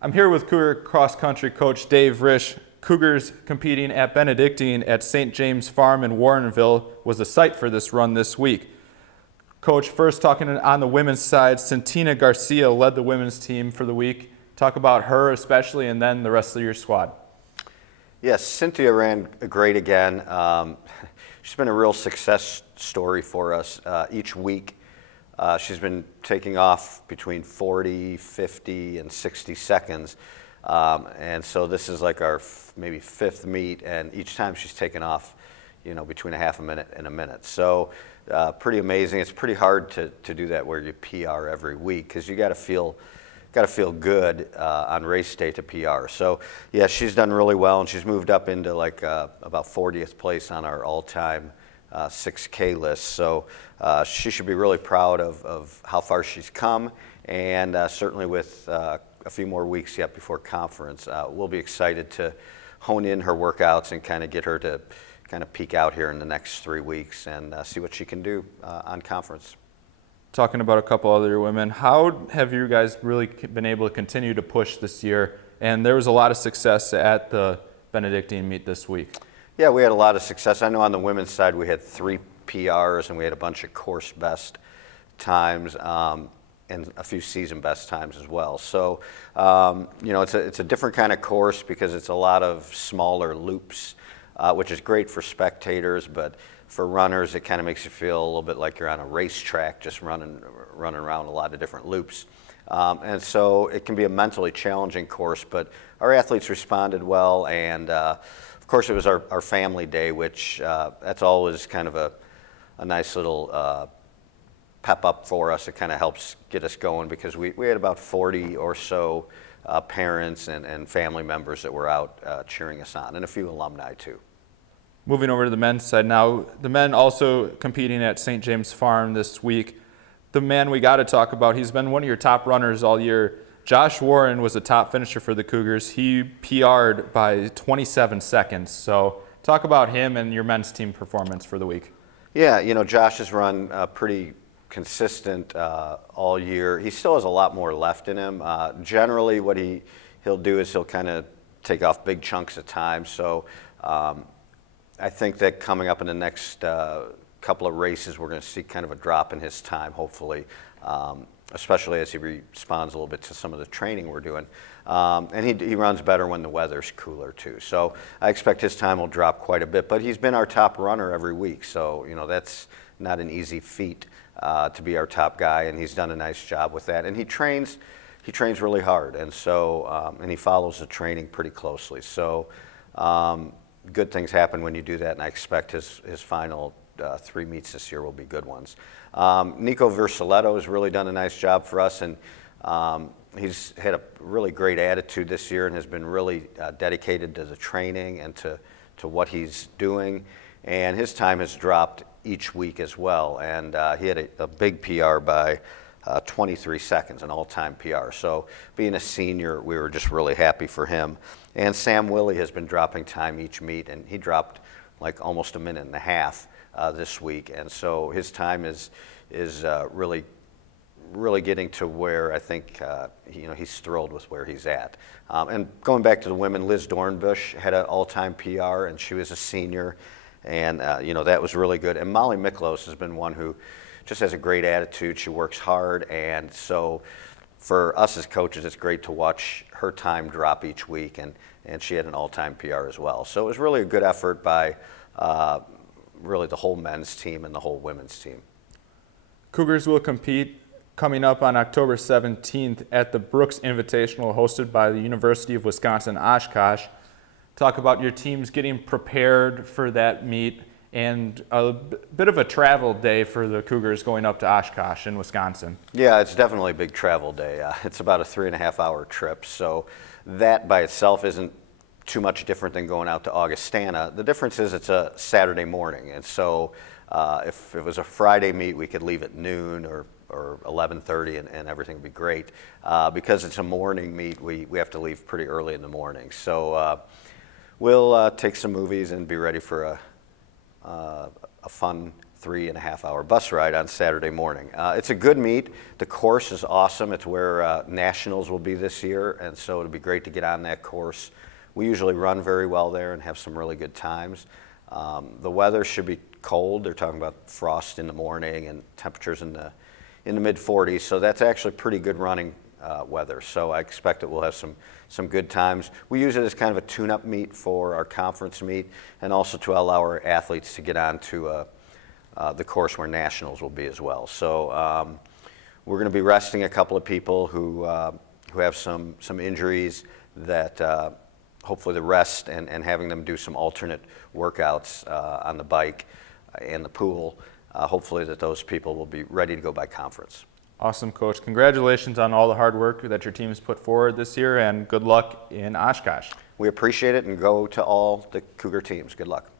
I'm here with Cougar Cross Country Coach Dave Risch. Cougars competing at Benedictine at St. James Farm in Warrenville was the site for this run this week. Coach, first talking on the women's side, Santina Garcia led the women's team for the week. Talk about her especially and then the rest of your squad. Yes, Cynthia ran great again. She's been a real success story for us each week. She's been taking off between 40, 50, and 60 seconds. And so this is like our maybe fifth meet, and each time she's taken off, between a half a minute and a minute. So pretty amazing. It's pretty hard to do that where you PR every week because you got to feel good on race day to PR. So yeah, she's done really well, and she's moved up into like about 40th place on our all-time 6K list. So she should be really proud of how far she's come, and certainly with a few more weeks yet before conference, we'll be excited to hone in her workouts and kind of get her to kind of peak out here in the next 3 weeks and see what she can do on conference. Talking about a couple other women, how have you guys really been able to continue to push this year? And there was a lot of success at the Benedictine meet this week. Yeah, we had a lot of success. I know on the women's side we had 3 PRs and we had a bunch of course best times and a few season best times as well. So, it's a different kind of course because it's a lot of smaller loops, which is great for spectators, but for runners it kind of makes you feel a little bit like you're on a racetrack, just running around a lot of different loops. And so it can be a mentally challenging course, but our athletes responded well, and of course it was our family day, which that's always kind of a nice little pep up for us. It kind of helps get us going because we had about 40 or so parents and family members that were out cheering us on, and a few alumni too. Moving over to the men's side now, the men also competing at St. James Farm this week. The man we got to talk about, he's been one of your top runners all year. Josh Warren was a top finisher for the Cougars. He PR'd by 27 seconds. So talk about him and your men's team performance for the week. Yeah, Josh has run pretty consistent all year. He still has a lot more left in him. Generally what he'll do is he'll kind of take off big chunks of time. So I think that coming up in the next couple of races, we're going to see kind of a drop in his time, hopefully, especially as he responds a little bit to some of the training we're doing. And he runs better when the weather's cooler, too. So I expect his time will drop quite a bit. But he's been our top runner every week, so that's not an easy feat to be our top guy, and he's done a nice job with that. And he trains really hard, and so and he follows the training pretty closely. So good things happen when you do that, and I expect his final 3 meets this year will be good ones. Nico Versaletto has really done a nice job for us, and he's had a really great attitude this year and has been really dedicated to the training and to what he's doing. And his time has dropped each week as well, and he had a big PR by 23 seconds, an all-time PR. So being a senior, we were just really happy for him. And Sam Willie has been dropping time each meet, and he dropped like almost a minute and a half this week. And so his time is really getting to where I think he's thrilled with where he's at. And going back to the women, Liz Dornbush had an all-time PR, and she was a senior, and that was really good. And Molly Miklos has been one who just has a great attitude. She works hard, and so for us as coaches, it's great to watch her time drop each week, and she had an all-time PR as well. So it was really a good effort by really the whole men's team and the whole women's team. Cougars will compete coming up on October 17th at the Brooks Invitational hosted by the University of Wisconsin-Oshkosh. Talk about your teams getting prepared for that meet and a bit of a travel day for the Cougars going up to Oshkosh in Wisconsin. Yeah, it's definitely a big travel day. It's about a 3.5-hour trip, so that by itself isn't too much different than going out to Augustana. The difference is it's a Saturday morning, and so if it was a Friday meet, we could leave at noon or 11:30 and everything would be great. Because it's a morning meet, we have to leave pretty early in the morning. So we'll take some movies and be ready for a fun 3.5 hour bus ride on Saturday morning. It's a good meet. The course is awesome. It's where Nationals will be this year, and so it'll be great to get on that course. We usually run very well there and have some really good times. The weather should be cold. They're talking about frost in the morning and temperatures in the mid-40s, so that's actually pretty good running weather. So I expect that we'll have some good times. We use it as kind of a tune-up meet for our conference meet, and also to allow our athletes to get on to the course where Nationals will be as well. So we're going to be resting a couple of people who have some injuries that hopefully the rest and having them do some alternate workouts on the bike and the pool, hopefully that those people will be ready to go by conference. Awesome, Coach. Congratulations on all the hard work that your team's put forward this year, and good luck in Oshkosh. We appreciate it, and go to all the Cougar teams. Good luck.